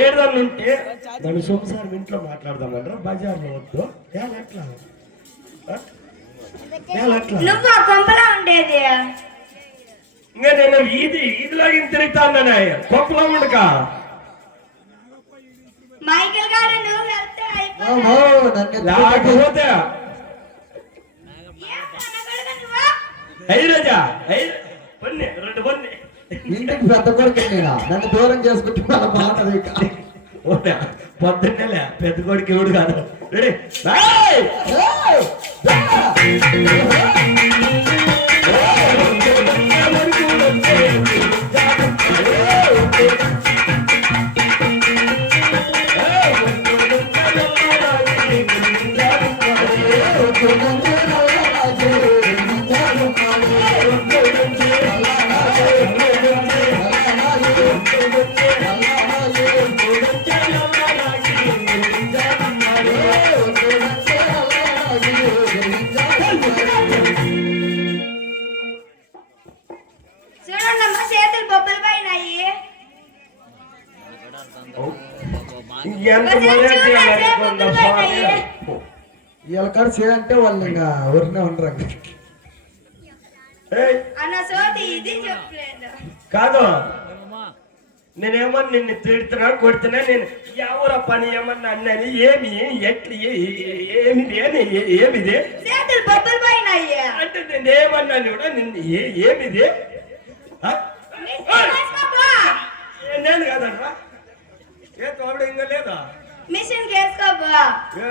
ఏదన్నా ఉంటే దాని సోమసారి ఇంట్లో మాట్లాడదామంటారా బజార్లో వద్దు. నువ్వు? కొంపలా ఉండేది. ఇంకా నేను ఈది ఈదిలాగా తిరుగుతా ఉన్నానే కొప్పలో ఉండక. మైకిల్ గారు నువ్వు వెళ్తే అయ్యి రాజా అయ్యి ఇంటికి పెద్ద కొడుకు నన్ను దూరం చేసుకుంటే చాలా మాట ఇక. పెద్ద కొడుకు ఎవడు కాదు. రెడీ కాడ చేయంటే వాళ్ళు ఇంకా ఊరినే ఉండరు కాదు. నేనేమన్నా నిన్ను తిడుతున్నా కొడుతున్నా నేను ఎవర పని ఏమన్నా అన్నాని ఏమి ఎట్లి ఏమిది అని ఏ- ఏమిది? అంటే నేను ఏమన్నాను కూడా నిన్ను ఏ- ఏమిది? మిషన్ నేను కాదట్రా ఏ తోడు ఇంకా లేదా? మిషన్ మాట్లాడేమయ్యా ఏదో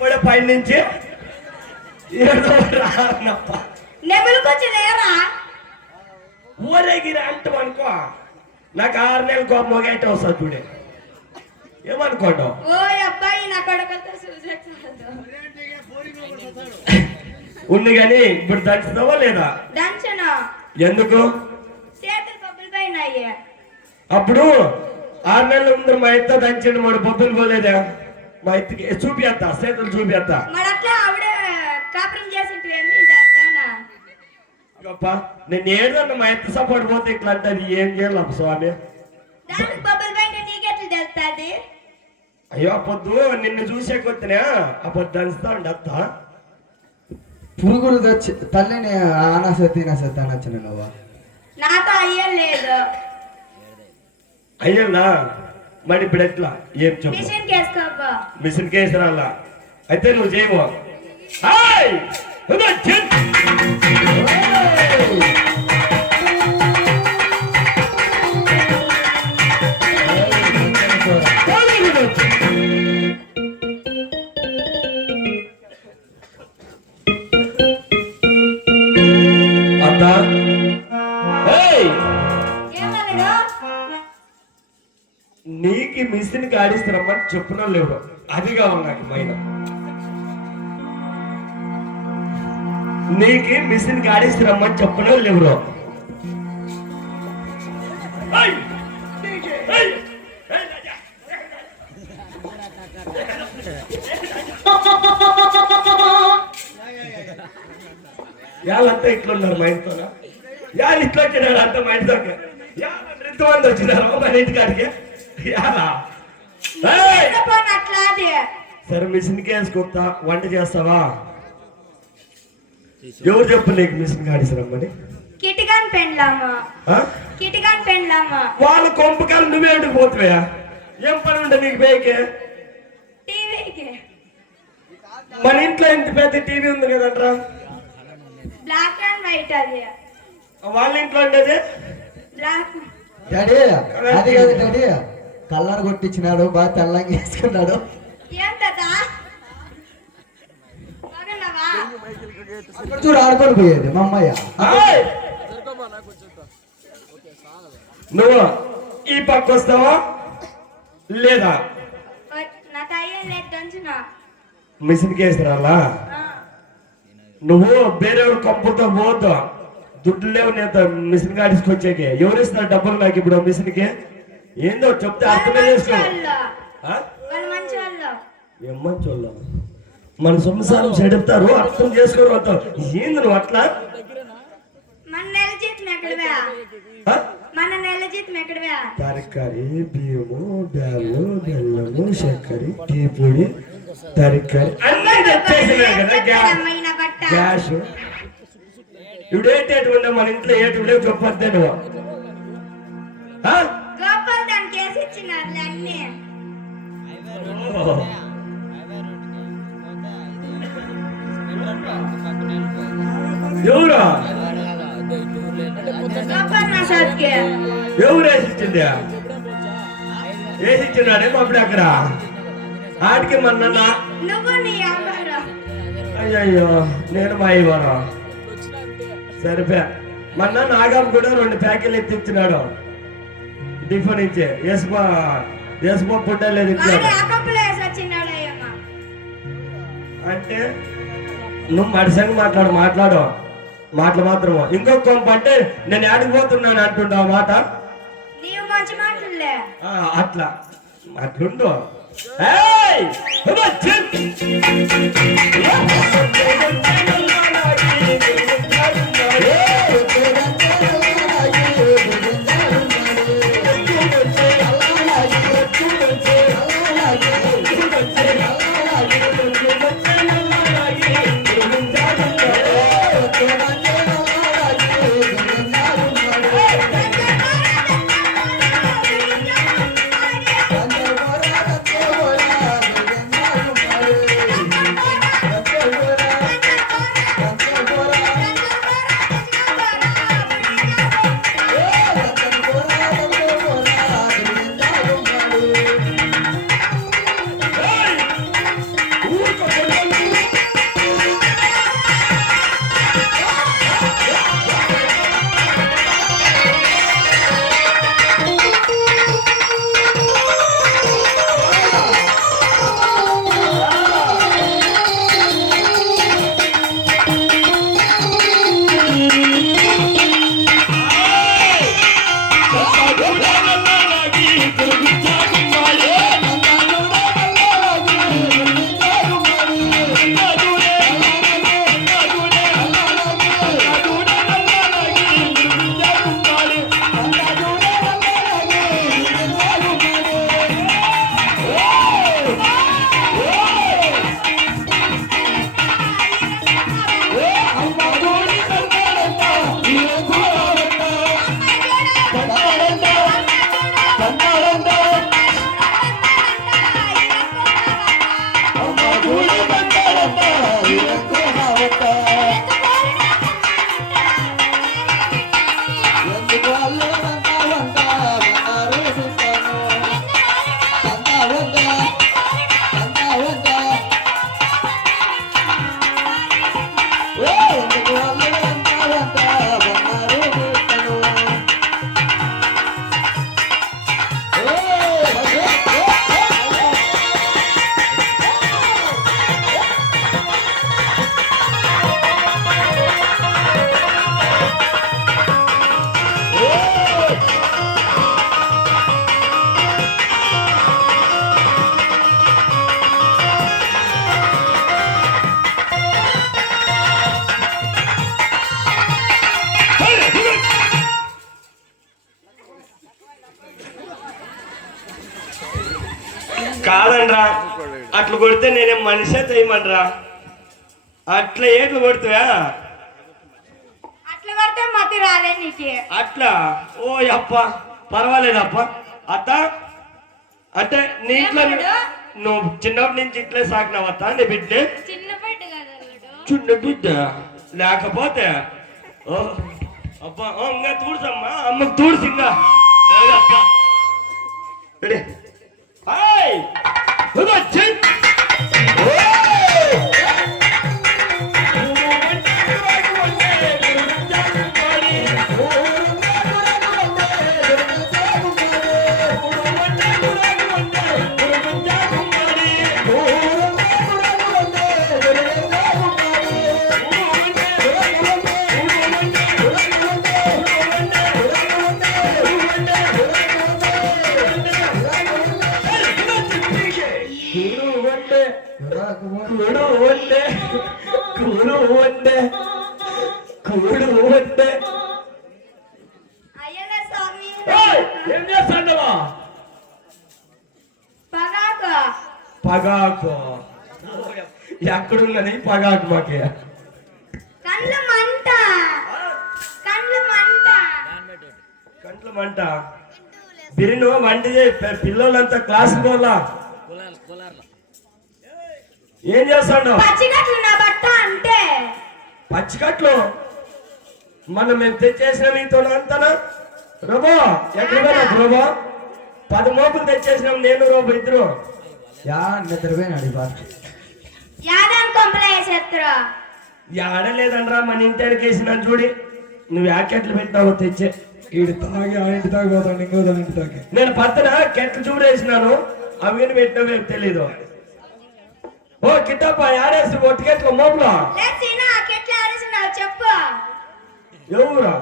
పడే పైన నుంచి లేరా ఊరేగిరి అంటాం అనుకో. నాకు ఆరు నెలలు గొప్ప మొగైతే వస్తుంది చూడే. ఏమనుకోండు ఉంది కానీ ఇప్పుడు దంచుతావా లేదా? ఎందుకు? అప్పుడు ఆరు నెలల ముందు మా ఎత్త దంచండి మరి బొబ్బులు పోలేదా? మా ఎత్తుకి చూపిస్తా చేతులు చూపిస్తా గొప్ప నేను ఏదన్నా మా ఎత్త సపోర్ట్ పోతే ఇట్లా అంటది. ఏం చేయాలి స్వామి? అయ్యో పొద్దు నిన్ను చూసే కొద్దినా. పొద్దు దంచుతా ఉండి అత్త. పురుగులు తెచ్చి తల్లిని ఆనాస తినాస తినచ్చు నువ్వు. నాతో అయ్యం లేదు. అయ్యన్నా మరి ఇప్పుడు ఎట్లా? ఏం చెప్పు? మిషన్ కేసు రాలా అయితే నువ్వు చేయవు? హాయ్ చెప్పున లేవు అది కావాలి నాకు మైన నీకు మిషన్కి ఆడిస్తారమ్మని చెప్పున లేవు వాళ్ళంతా ఇట్లున్నారు మా ఇంట్లో యాళ్ళు ఇట్లా వచ్చినారు అంతా మా ఇంట్లోకి? ఎంతమంది వచ్చినారు మన ఇంటికాడికి? యాలా సరే మిషన్ వేసుకుంటా వంట చేస్తావా? ఎవరు చెప్పు నీకు మిషన్ కాడిసిరమ్మని కిటికాన్ పెండ్లాము? కిటికాన్ పెండ్లాము? వాళ్ళ కొంపకాలు నువ్వే ఉండికి పోతావా ఏం పని ఉండే నీకు బేకే? టీవీకి. మన ఇంట్లో ఇంత పెద్ద టీవీ ఉంది కదంట్రా. బ్లాక్ అండ్ వైట్ అది. వాళ్ళ ఇంట్లో ఉండేది? బ్లాక్. డాడీ అది కాదు డాడీ. కలర్ కొట్టించినాడు బాగా తెల్లంగా వేసుకున్నాడు. చూడు ఆడుకొని పోయేది మా అమ్మయ్య! నువ్వు ఈ పక్క వస్తావా? లేదా? మిషన్ కేసురాలా? నువ్వు వేరేవాడు కంపుతో పోతా దుడ్లు లేవు నేను మిషన్ కాడించుకొచ్చాకి ఎవరు ఇస్తారు డబ్బులు నాకు ఇప్పుడు మిషన్కి ఏందో చెప్తే అర్థమే మంచి చేసుకో. వాళ్ళు ఆ? వాళ్ళు మంచి వాళ్ళు ఏం మంచోళ్ళు? మన సంసారం చెడుపుతారు అర్థం చేసుకోరు అంత ఏంది నువ్వు అట్లా? తరకారి బియ్యము బెల్లము చక్కెర టీ పొడి తరకారి అన్నీ తెచ్చేసినా కదా గ్యాస్. ఇప్పుడు ఏంటి మన ఇంట్లో ఏంటి? ఉండే ఎవరు వేసిచ్చింది వేసిచ్చినాడే మాప్పుడు అక్కడ? ఆడికి మొన్న నా- నువ్వు నీ అమ్మారు అయ్యయ్యో నేను మా అయ్యవారు? సరిపే మొన్న నాగం కూడా రెండు ప్యాకెట్లు ఎత్తిచ్చినాడు టిఫిన్ ఇచ్చి. ఎసుపా ఎసుపా పుట్ట లేదు వేసి అంటే నువ్వు మడిసంగా మాట్లాడు మాట్లాడు. మాటలు మాత్రము. ఇంకొక కొంప అంటే నేను ఆడిపోతున్నాను అంటుంటావు మాట. అట్లా. అట్లుండు. ఏయ్! అట్లా కొడితే నేనేం మనిషే చేయమనరా అట్లా ఏట్లు కొడుతువా? అట్లా ఓ అప్ప పర్వాలేదప్ప. అత్త అంటే నీ ఇంట్లో? నువ్వు చిన్నప్పటి నుంచి ఇట్లే సాగినావత్త నీ బిడ్డే? చిన్న బిడ్డ లేకపోతే? ఓ అబ్బా ఇంకా తూడ్సమ్మా అమ్మకు తూడ్సి ఇంకా. ఏ, అక్క. Ready hi. 预备起 కంట్లు మంట. బిరిను వండి చేయి. పి- పిల్లోళ్ళంతా క్లాస్ పోలా ఏం చేస్తాడు అంటే. పచ్చికట్లు మనం మేము తెచ్చేసిన మీతో అంతనా? రోబో ఎక్కడ రోబో. పది మోపులు తెచ్చేసినాం నేను రోబో ఇద్దరు. యా నిద్రపోయినాడు ఈ పాట యాదాన్ కొంపల వేసేస్తారు ఆడలేదనరా మన ఇంటికి వేసినాను చూడి. నువ్వు యా కెట్లు పెట్టినావు తెచ్చే. ఈడు తాగి ఆ ఇంటి తాగి పోతాడు ఇంకో దాని ఇంటి తాగి. నేను పక్కన కెట్లు చూడేసినాను అవి పెట్టినవే తెలీదు. ఓ కిట్టప్ప ఆడేసి ఒట్టికెట్లు మోపులో చెప్పు. ఎవరా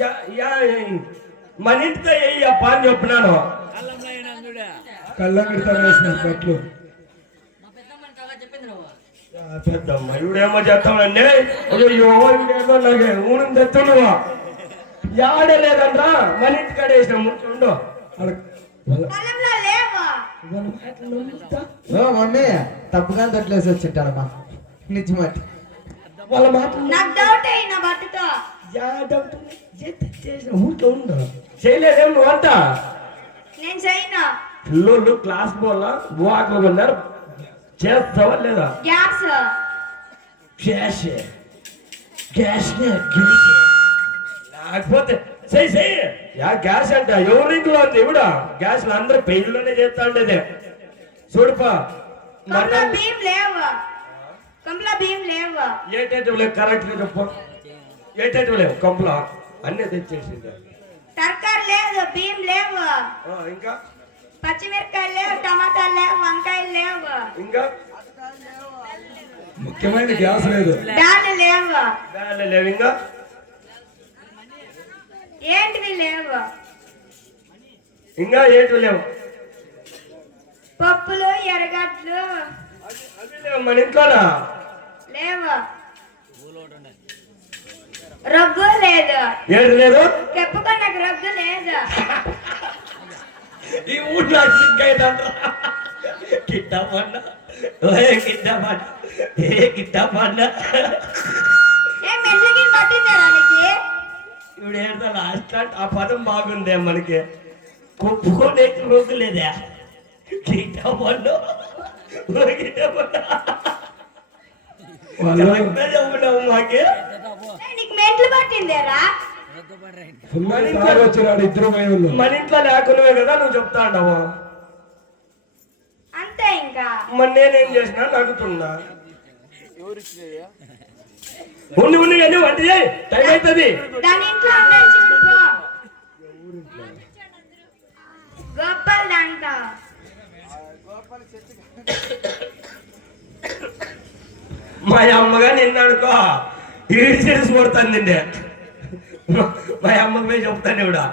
యా- యా- మన ఇంటితో అయ్యప్ప అని చెప్పినాను. తాగి వేసిన కట్లు ఆ పెద్దమ్మ ఇవిడేమో చేస్తామండి అయ్యో ఇవిడేమో నాకే ఊనం యాడే లేదంటా మన ఇంటి కాడ వేసిన ఉండు మమ్మీ తప్పుగా తట్లేసి వచ్చింటాడమ్మా నిజమాట వాళ్ళ మాట నాకు డౌట్ అయిన బట్టతో ఊరికే ఉండు చేయలేదేం నువ్వు అంట నేను చేయను. పిల్లోళ్ళు క్లాస్ పోలా బాగోమన్నారు చేస్తావా లేదా గ్యాస్ గ్యాస్ గ్యాస్ గ్యాస్ లేకపోతే సై సై యా గ్యాస్ అంట ఎవరి ఇంట్లో ఉంది ఇవిడా గ్యాస్ అందరూ పెళ్ళిలోనే చేస్తా ఉండేది చూడుపా ఏటేటివి లేవు కరెక్ట్ చెప్పు ఏటేటివి లేవు కంపలో అన్నీ తెచ్చేసింది తరకారి లేదు భీం లేవు ఇంకా పచ్చిమిరకాయలు లేవు టమాటాలు లేవు వంకాయలు లేవు. ఇంకా? ముఖ్యమైన గ్యాస్ లేదు. దాళ్ళు లేవు. బ్యాలే లేవు. ఇంకా? ఏంటివి లేవు? ఇంకా ఏటివి లేవు? పప్పులు ఎర్రగడ్డలు. అవి లేవు మన ఇంట్లోనా? లేవు. రగ్గు లేదు. ఏడు లేదు? చెప్పుకున్నకు రగ్గు లేదు. ఈ ఊళ్ళో ఇంకా కిట్టపన్న ఓయ్ కిట్టపన్న ఏ కిట్టపన్న ఏం నీకు? ఇప్పుడు ఏదో లాస్ట్ ఆ పదం బాగుందే మనకి. కొప్పుకోనే రోగులేదా కరెక్ట్గా చెప్పినావు మాకే. నీకు మెంట్లు పట్టిందేరా? వచ్చినాడు ఇద్దరు మన ఇంట్లో లేకున్నావే కదా నువ్వు చెప్తా ఉన్నావు అంతే ఇంకా. మరి నేనేం చేసినా నవ్వుతున్నా ఉండి ఉండి కానీ వంట చేయి. టైం అవుతుంది దాని ఇంట్లో మా అమ్మగా నిన్న అనుకో ఈడు చేసి కొడతాను నిన్నే. మా అమ్మకి పోయి చెప్తాను ఇవిడా.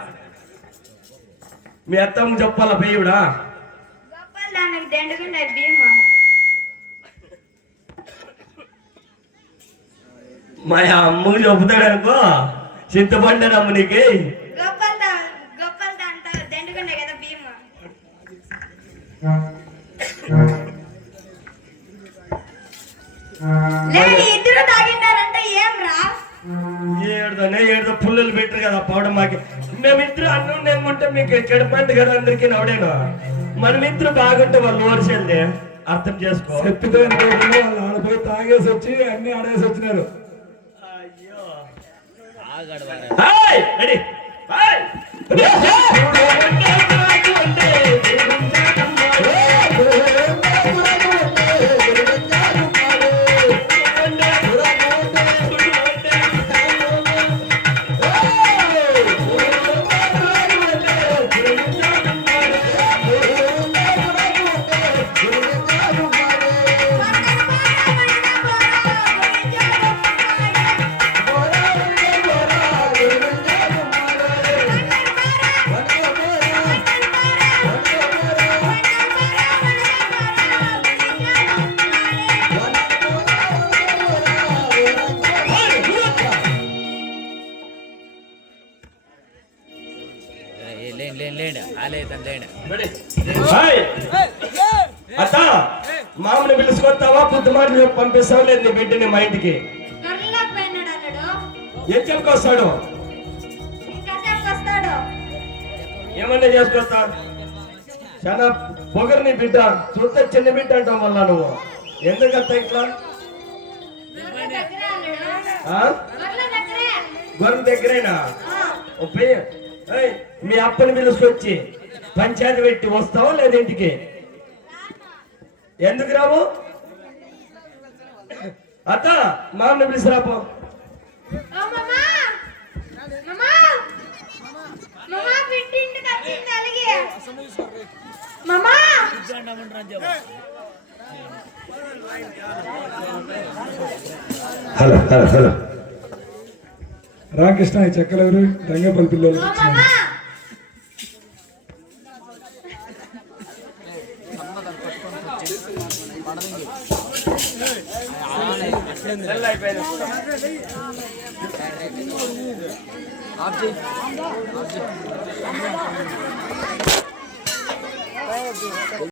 మీ అత్తమ్మ చెప్పాలా పోయి ఇవిడా? గొప్పలు దానికి దండుకుండే భీమా. మా అమ్మకి చెప్తాడు అనుకో చింతపండు అమ్మ నీకు. గొప్పలు గొప్పలు కదా భీమా. మీకు చెడపండి కదా అందరికి నవడేను మనమిద్దరు బాగుంటే వాళ్ళు ఓడిసేది అర్థం చేసుకో. అనుకోకుండా వాళ్ళు ఆడపోయి తాగేసి వచ్చి అన్ని ఆడేసి వచ్చినారు. అయ్యో. రెడీ. మాటలు పంపిస్తావా లేదు నీ బిడ్డని మా ఇంటికి? ఇంకాసేపు వస్తాడు ఏమన్నా చేసుకొస్తా? చాలా పొగరు నీ బిడ్డ చూస్తే చిన్న బిడ్డ అంటాం వల్ల నువ్వు. ఎందుకంత ఇట్లా? గొర్రెల గొర్రె దగ్గరేనా? మీ అప్పని పిలుచుకొచ్చి పంచాయతీ పెట్టి వస్తావా లేదా ఇంటికి? ఎందుకు రావు వచ్చింది అలిగి. మామా. Hello hello hello. రామకృష్ణ ఈ చెక్కలు ఎవరు? రంగపల్లి పిల్లలు. ఓ మామా అయిపోయింది